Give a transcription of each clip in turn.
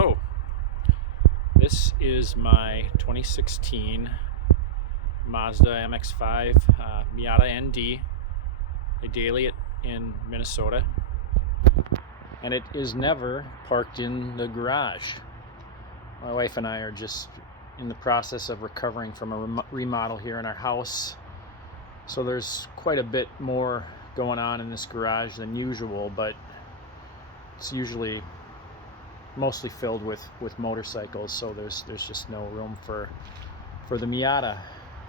Hello, this is my 2016 Mazda MX5 Miata ND. I daily it in Minnesota, and it is never parked in the garage. My wife and I are just in the process of recovering from a remodel here in our house, so there's quite a bit more going on in this garage than usual, but it's usually mostly filled with motorcycles, so there's just no room for the Miata.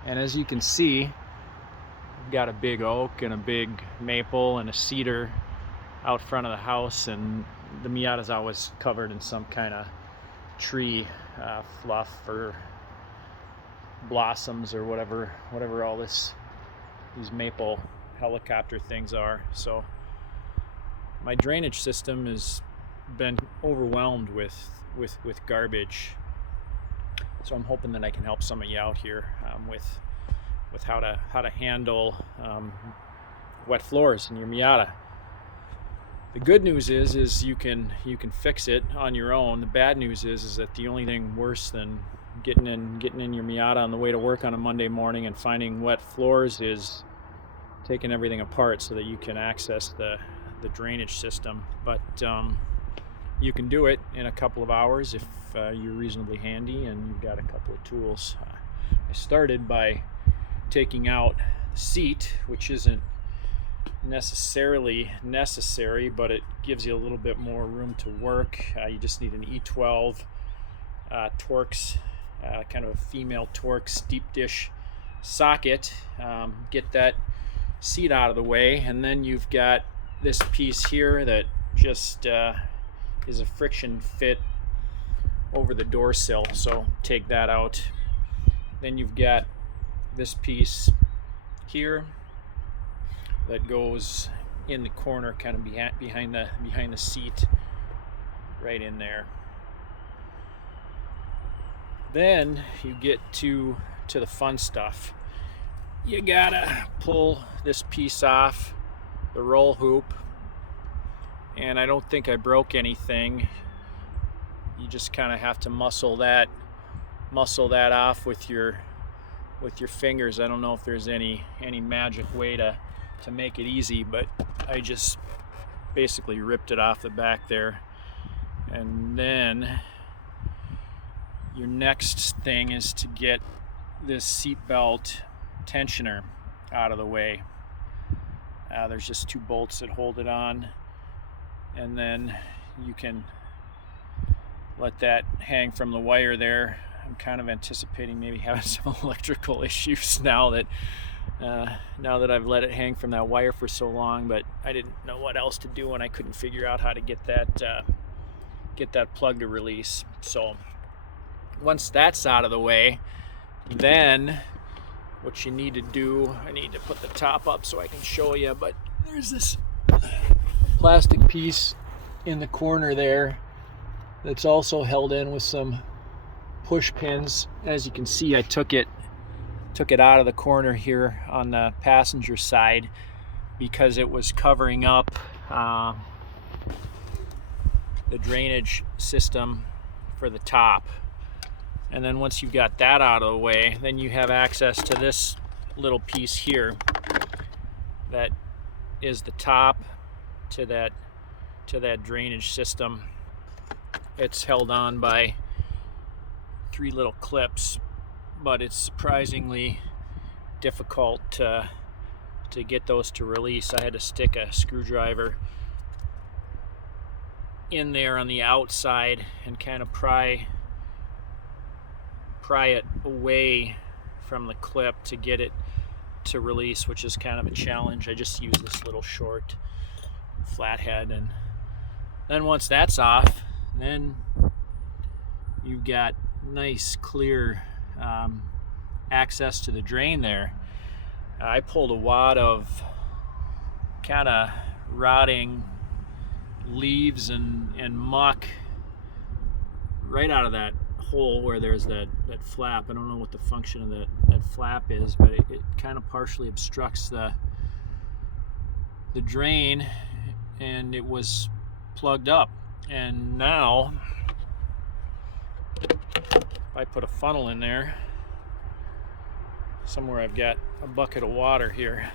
And as you can see, I've got a big oak and a big maple and a cedar out front of the house, and the Miata's always covered in some kind of tree fluff or blossoms or whatever all these maple helicopter things are. So my drainage system has been overwhelmed with garbage, so I'm hoping that I can help some of you out here with how to handle wet floors in your Miata. The good news is you can fix it on your own. The bad news is that the only thing worse than getting in your Miata on the way to work on a Monday morning and finding wet floors is taking everything apart so that you can access the drainage system. But you can do it in a couple of hours if you're reasonably handy and you've got a couple of tools. I started by taking out the seat, which isn't necessarily necessary, but it gives you a little bit more room to work. You just need an E12 Torx, kind of a female Torx deep dish socket. Get that seat out of the way, and then you've got this piece here that just is a friction fit over the door sill, so take that out. Then you've got this piece here that goes in the corner, kind of behind the seat, right in there. Then you get to the fun stuff. You gotta pull this piece off the roll hoop, and I don't think I broke anything. You just kind of have to muscle that off with your fingers. I don't know if there's any magic way to make it easy, but I just basically ripped it off the back there. And then your next thing is to get this seatbelt tensioner out of the way. There's just two bolts that hold it on, and then you can let that hang from the wire there. I'm kind of anticipating maybe having some electrical issues now that I've let it hang from that wire for so long, but I didn't know what else to do and I couldn't figure out how to get that plug to release. So once that's out of the way, then what you need to do, I need to put the top up so I can show you, but there's this plastic piece in the corner there that's also held in with some push pins. As you can see, I took it out of the corner here on the passenger side because it was covering up the drainage system for the top. And then once you've got that out of the way, then you have access to this little piece here that is the top to that drainage system. It's held on by 3 little clips, but it's surprisingly difficult to get those to release. I had to stick a screwdriver in there on the outside and kind of pry it away from the clip to get it to release, which is kind of a challenge. I just use this little short flathead, and then once that's off, then you've got nice clear access to the drain there. I pulled a wad of kind of rotting leaves and muck right out of that hole where there's that flap. I don't know what the function of that flap is, but it kind of partially obstructs the drain, and it was plugged up. And now I put a funnel in there, somewhere I've got a bucket of water here,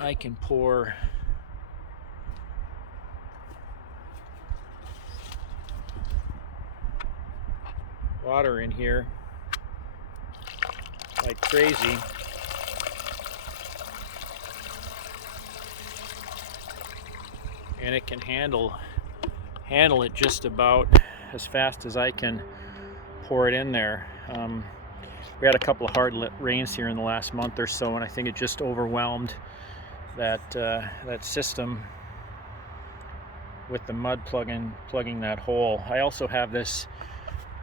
I can pour water in here like crazy. And it can handle it just about as fast as I can pour it in there. We had a couple of hard rains here in the last month or so, and I think it just overwhelmed that system with the mud plugging that hole. I also have this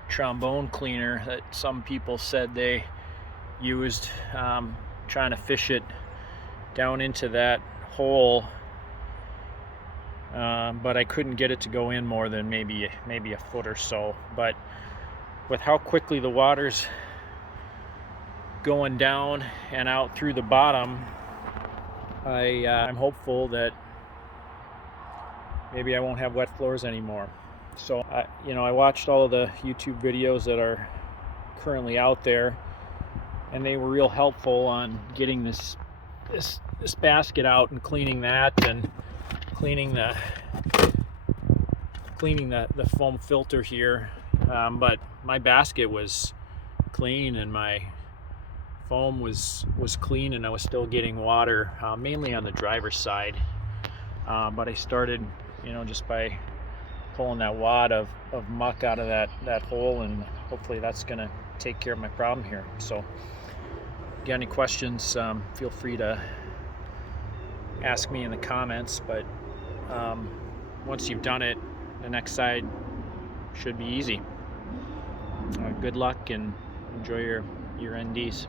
trombone cleaner that some people said they used trying to fish it down into that hole. But I couldn't get it to go in more than maybe a foot or so. But with how quickly the water's going down and out through the bottom, I'm hopeful that maybe I won't have wet floors anymore. So I watched all of the YouTube videos that are currently out there, and they were real helpful on getting this basket out and cleaning that, and cleaning the foam filter here, but my basket was clean and my foam was clean, and I was still getting water, mainly on the driver's side, but I started just by pulling that wad of muck out of that hole, and hopefully that's gonna take care of my problem here. So if you got any questions, feel free to ask me in the comments, but once you've done it, the next side should be easy. Good luck and enjoy your NDs.